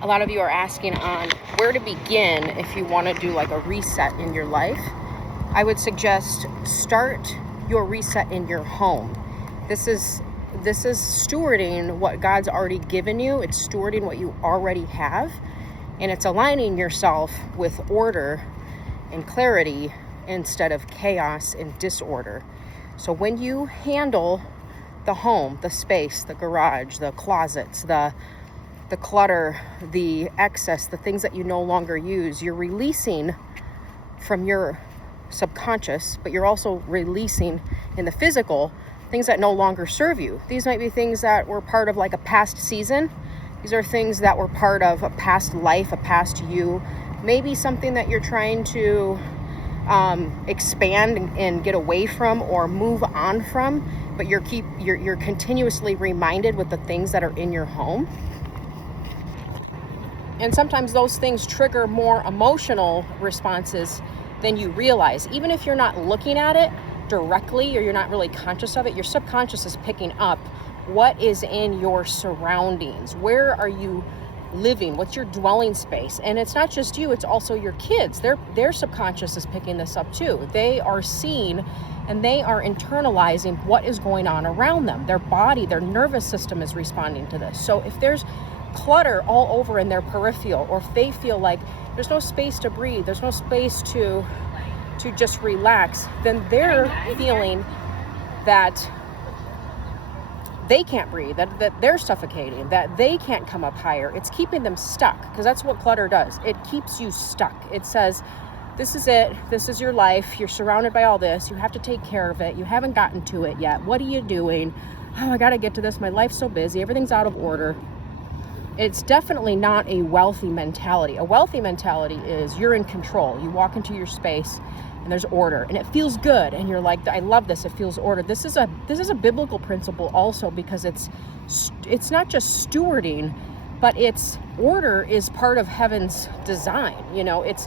A lot of you are asking on where to begin if you want to do like a reset in your life. I would suggest start your reset in your home. This is stewarding what God's already given you. It's stewarding what you already have, and it's aligning yourself with order and clarity instead of chaos and disorder. So when you handle the home, the space, the garage, the closets, the clutter, the excess, the things that you no longer use, you're releasing from your subconscious, but you're also releasing in the physical things that no longer serve you. These might be things that were part of like a past season. These are things that were part of a past life, a past you. Maybe something that you're trying to expand and get away from or move on from, but you're continuously reminded with the things that are in your home. And sometimes those things trigger more emotional responses than you realize. Even if you're not looking at it directly or you're not really conscious of it, your subconscious is picking up what is in your surroundings. Where are you living? What's your dwelling space? And it's not just you, it's also your kids. Their subconscious is picking this up too. They are seeing and they are internalizing what is going on around them. Their body, their nervous system is responding to this. So if there's clutter all over in their peripheral, or if they feel like there's no space to breathe, there's no space to just relax, then they're feeling that they can't breathe, that they're suffocating, that they can't come up higher. It's keeping them stuck, because that's what clutter does. It keeps you stuck. It says, this is it. This is your life. You're surrounded by all this. You have to take care of it. You haven't gotten to it yet. What are you doing? Oh, I got to get to this. My life's so busy. Everything's out of order. It's definitely not a wealthy mentality. A wealthy mentality is you're in control. You walk into your space and there's order and it feels good. And you're like, I love this. It feels ordered. This is a biblical principle also, because it's not just stewarding, but it's order is part of heaven's design. You know, it's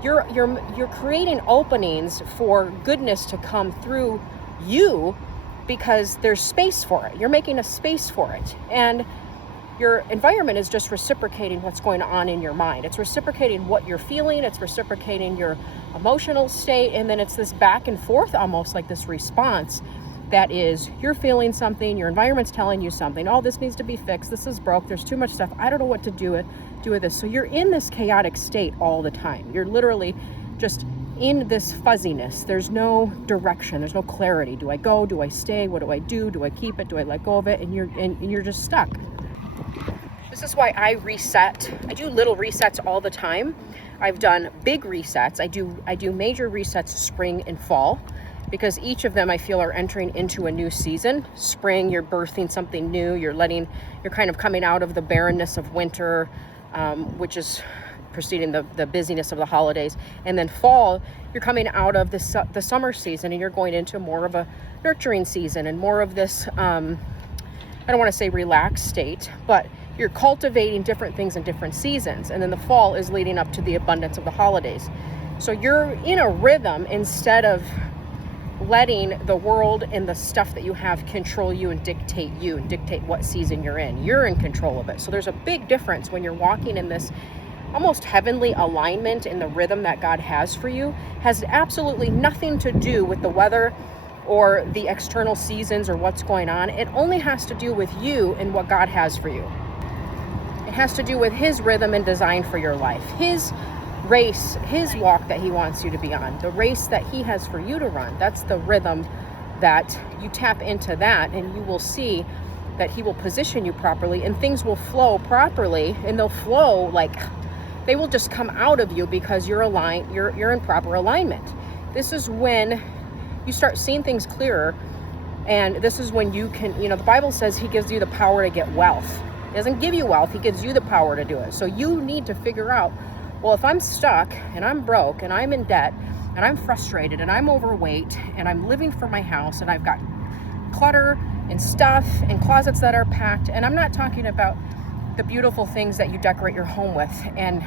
you're creating openings for goodness to come through you because there's space for it. You're making a space for it. And your environment is just reciprocating what's going on in your mind. It's reciprocating what you're feeling. It's reciprocating your emotional state. And then it's this back and forth, almost like this response that is, you're feeling something, your environment's telling you something. Oh, this needs to be fixed. This is broke. There's too much stuff. I don't know what to do with this. So you're in this chaotic state all the time. You're literally just in this fuzziness. There's no direction. There's no clarity. Do I go? Do I stay? What do I do? Do I keep it? Do I let go of it? And you're just stuck. This is why I reset. I do little resets all the time. I've done big resets. I do major resets spring and fall, because each of them I feel are entering into a new season. Spring, you're birthing something new. You're kind of coming out of the barrenness of winter, which is preceding the busyness of the holidays. And then fall, you're coming out of the summer season and you're going into more of a nurturing season and more of this, I don't want to say relaxed state, but you're cultivating different things in different seasons. And then the fall is leading up to the abundance of the holidays. So you're in a rhythm instead of letting the world and the stuff that you have control you and dictate what season you're in. You're in control of it. So there's a big difference when you're walking in this almost heavenly alignment in the rhythm that God has for you. Has absolutely nothing to do with the weather or the external seasons or what's going on. It only has to do with you and what God has for you. It has to do with his rhythm and design for your life, his race, his walk that he wants you to be on, the race that he has for you to run. That's the rhythm that you tap into that, and you will see that he will position you properly and things will flow properly, and they'll flow like they will just come out of you because you're aligned, you're in proper alignment. This is when you start seeing things clearer, and this is when you can, the Bible says he gives you the power to get wealth. He doesn't give you wealth, he gives you the power to do it. So you need to figure out, well, if I'm stuck and I'm broke and I'm in debt and I'm frustrated and I'm overweight and I'm living from my house and I've got clutter and stuff and closets that are packed, and I'm not talking about the beautiful things that you decorate your home with and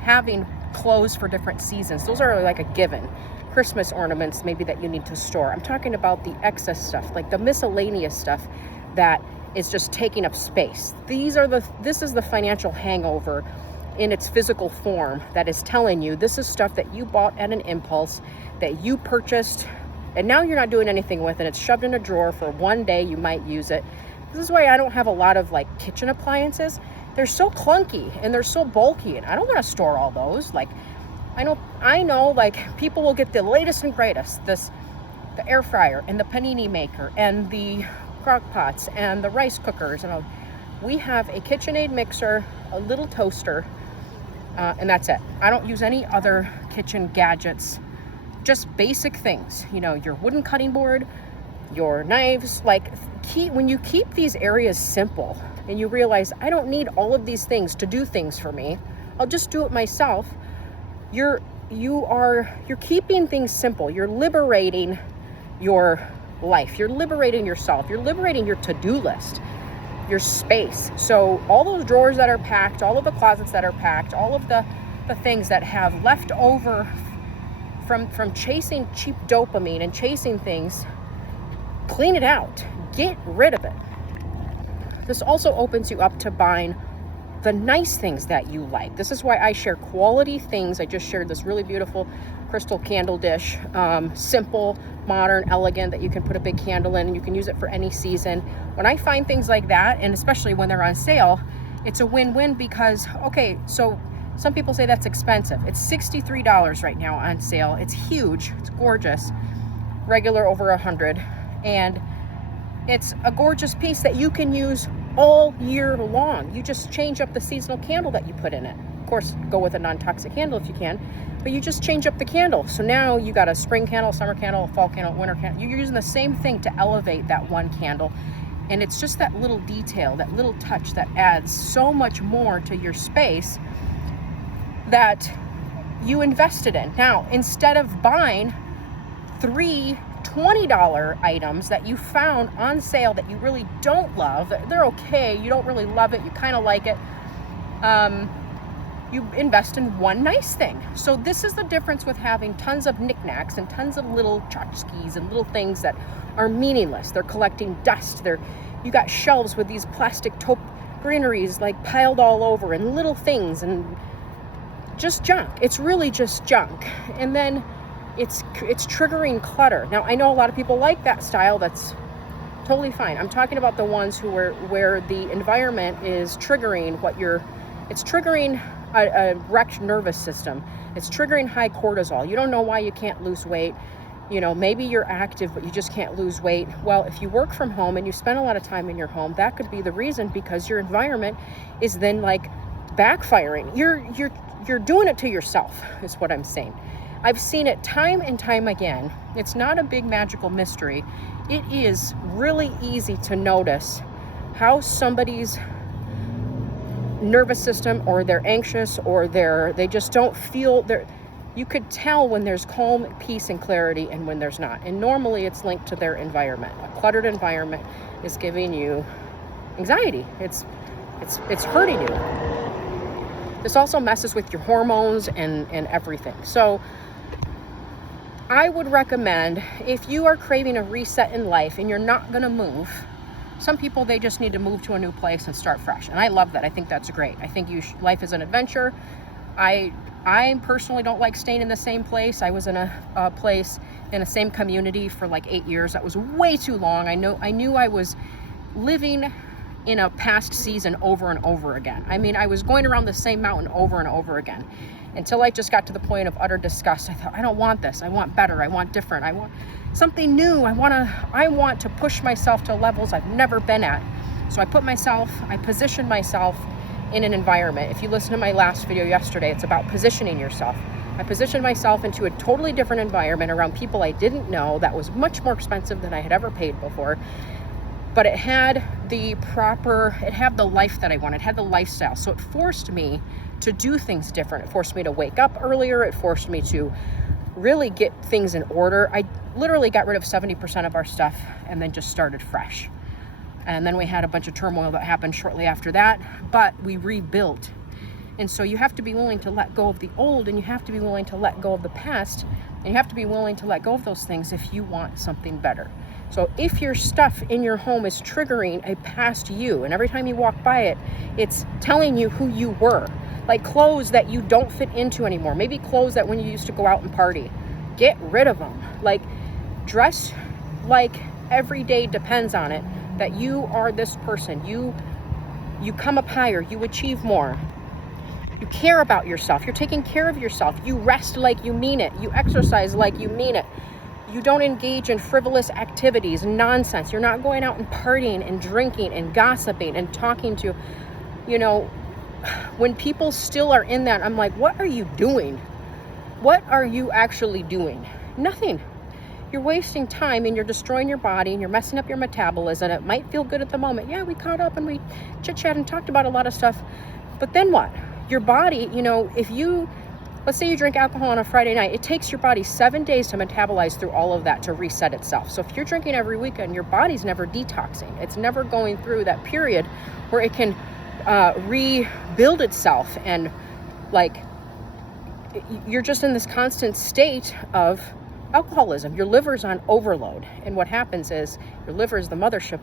having clothes for different seasons. Those are like a given. Christmas ornaments maybe that you need to store. I'm talking about the excess stuff, like the miscellaneous stuff that is just taking up space. This is the financial hangover in its physical form that is telling you this is stuff that you bought at an impulse, that you purchased, and now you're not doing anything with it. It's shoved in a drawer for one day, you might use it. This is why I don't have a lot of like kitchen appliances. They're so clunky and they're so bulky, and I don't want to store all those. Like, I know like people will get the latest and greatest, the air fryer and the panini maker and the crock pots and the rice cookers, and we have a KitchenAid mixer, a little toaster, and that's it. I don't use any other kitchen gadgets, just basic things, you know, your wooden cutting board, your knives. Like, when you keep these areas simple and you realize I don't need all of these things to do things for me, I'll just do it myself. You're keeping things simple. You're liberating your life. You're liberating yourself. You're liberating your to-do list, your space. So all those drawers that are packed, all of the closets that are packed, all of the things that have left over from chasing cheap dopamine and chasing things, clean it out. Get rid of it. This also opens you up to buying the nice things that you like. This is why I share quality things. I just shared this really beautiful crystal candle dish, simple, modern, elegant, that you can put a big candle in and you can use it for any season. When I find things like that, and especially when they're on sale, it's a win-win because, okay, so some people say that's expensive. It's $63 right now on sale. It's huge. It's gorgeous. Regular over $100. And it's a gorgeous piece that you can use all year long. You just change up the seasonal candle that you put in it. Of course, go with a non-toxic candle if you can, but you just change up the candle. So now you got a spring candle, summer candle, a fall candle, winter candle. You're using the same thing to elevate that one candle. And it's just that little detail, that little touch that adds so much more to your space that you invested in. Now, instead of buying 3 $20 items that you found on sale that you really don't love, they're okay, you don't really love it, you kind of like it, you invest in one nice thing. So this is the difference with having tons of knickknacks and tons of little tchotchkes and little things that are meaningless. They're collecting dust. You got shelves with these plastic taupe greeneries like piled all over, and little things and just junk. It's really just junk. And then it's triggering clutter. Now, I know a lot of people like that style. That's totally fine. I'm talking about the ones where the environment is triggering it's triggering a wrecked nervous system. It's triggering high cortisol. You don't know why you can't lose weight. You know, maybe you're active, but you just can't lose weight. Well, if you work from home and you spend a lot of time in your home, that could be the reason, because your environment is then like backfiring. You're doing it to yourself, is what I'm saying. I've seen it time and time again. It's not a big magical mystery. It is really easy to notice how somebody's nervous system, or they're anxious, or they just don't feel you could tell when there's calm, peace, and clarity and when there's not. And normally it's linked to their environment. A cluttered environment is giving you anxiety. It's hurting you. This also messes with your hormones and everything. So I would recommend, if you are craving a reset in life and you're not going to move, some people, they just need to move to a new place and start fresh. And I love that. I think that's great. I think life is an adventure. I personally don't like staying in the same place. I was in a place in the same community for like 8 years. That was way too long. I knew I was living in a past season over and over again. I mean, I was going around the same mountain over and over again, until I just got to the point of utter disgust. I thought, I don't want this. I want better. I want different. I want something new. I want to push myself to levels I've never been at. So I positioned myself in an environment. If you listen to my last video yesterday, it's about positioning yourself. I positioned myself into a totally different environment around people I didn't know, that was much more expensive than I had ever paid before. But it had the life that I wanted. It had the lifestyle. So it forced me to do things different. It forced me to wake up earlier. It forced me to really get things in order. I literally got rid of 70% of our stuff and then just started fresh. And then we had a bunch of turmoil that happened shortly after that, but we rebuilt. And so you have to be willing to let go of the old, and you have to be willing to let go of the past, and you have to be willing to let go of those things if you want something better. So if your stuff in your home is triggering a past you, and every time you walk by it, it's telling you who you were, like clothes that you don't fit into anymore, maybe clothes that when you used to go out and party, get rid of them. Like, dress like every day depends on it, that you are this person. You come up higher, you achieve more. You care about yourself. You're taking care of yourself. You rest like you mean it. You exercise like you mean it. You don't engage in frivolous activities, nonsense. You're not going out and partying and drinking and gossiping and talking to, when people still are in that, I'm like, what are you doing? What are you actually doing? Nothing. You're wasting time and you're destroying your body and you're messing up your metabolism. It might feel good at the moment. Yeah, we caught up and we chit-chat and talked about a lot of stuff. But then what? Your body, let's say you drink alcohol on a Friday night, it takes your body 7 days to metabolize through all of that to reset itself. So if you're drinking every weekend, your body's never detoxing. It's never going through that period where it can rebuild itself. And you're just in this constant state of alcoholism. Your liver's on overload. And what happens is your liver is the mothership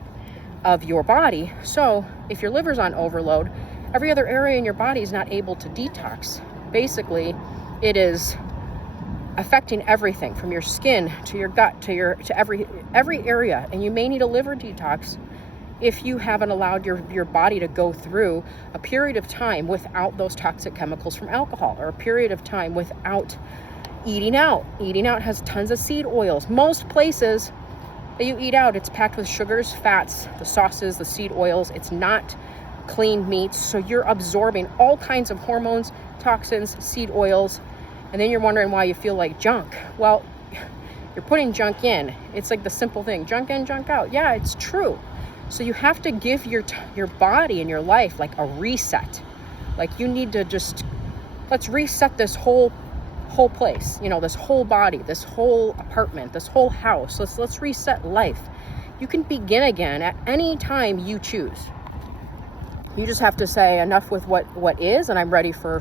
of your body. So if your liver's on overload, every other area in your body is not able to detox. Basically, it is affecting everything from your skin to your gut to every area. And you may need a liver detox if you haven't allowed your body to go through a period of time without those toxic chemicals from alcohol, or a period of time without eating out. Eating out has tons of seed oils. Most places that you eat out, it's packed with sugars, fats, the sauces, the seed oils. It's not clean meats. So you're absorbing all kinds of hormones, toxins, seed oils, and then you're wondering why you feel like junk. Well, you're putting junk in. It's like the simple thing, junk in, junk out. Yeah, it's true. So you have to give your body and your life like a reset. Like, you need to let's reset this whole place, this whole body, this whole apartment, this whole house. Let's reset life. You can begin again at any time you choose. You just have to say enough with what is, and I'm ready for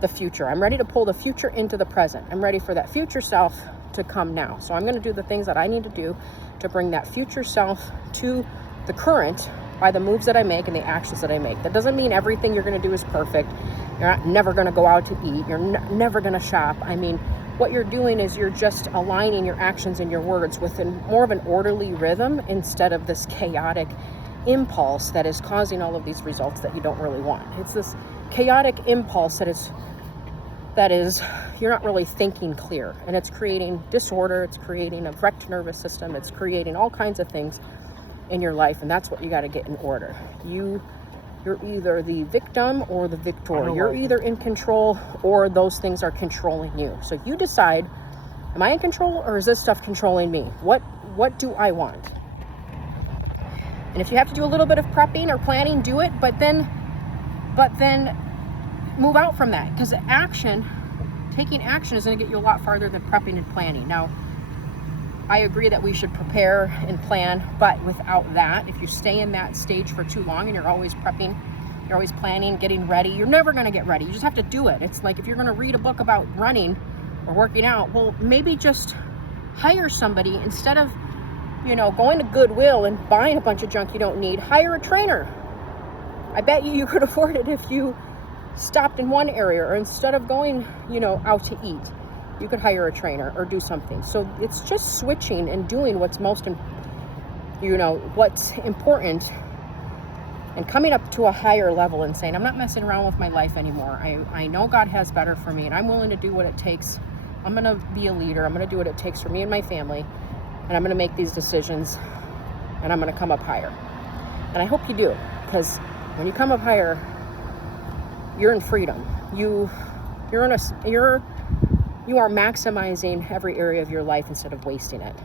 the future. I'm ready to pull the future into the present. I'm ready for that future self to come now. So I'm going to do the things that I need to do to bring that future self to the current by the moves that I make and the actions that I make. That doesn't mean everything you're going to do is perfect. You're never going to go out to eat. You're never going to shop. I mean, what you're doing is you're just aligning your actions and your words within more of an orderly rhythm instead of this chaotic impulse that is causing all of these results that you don't really want. It's this chaotic impulse that is you're not really thinking clear, and it's creating disorder. It's creating a wrecked nervous system. It's creating all kinds of things in your life, and that's what you got to get in order. You're either the victim or the victor. You're either in control or those things are controlling you. So you decide, am I in control or is this stuff controlling me? What do I want? And if you have to do a little bit of prepping or planning, do it, but then move out from that, because taking action is going to get you a lot farther than prepping and planning. Now, I agree that we should prepare and plan, but without that, if you stay in that stage for too long and you're always prepping, you're always planning, getting ready, you're never going to get ready. You just have to do it. It's like if you're going to read a book about running or working out, well, maybe just hire somebody instead of, going to Goodwill and buying a bunch of junk you don't need. Hire a trainer. I bet you could afford it if you stopped in one area, or instead of going, out to eat, you could hire a trainer or do something. So it's just switching and doing what's what's important, and coming up to a higher level and saying, I'm not messing around with my life anymore. I know God has better for me, and I'm willing to do what it takes. I'm going to be a leader. I'm going to do what it takes for me and my family, and I'm going to make these decisions, and I'm going to come up higher. And I hope you do, because when you come up higher, you're in freedom. You are maximizing every area of your life instead of wasting it.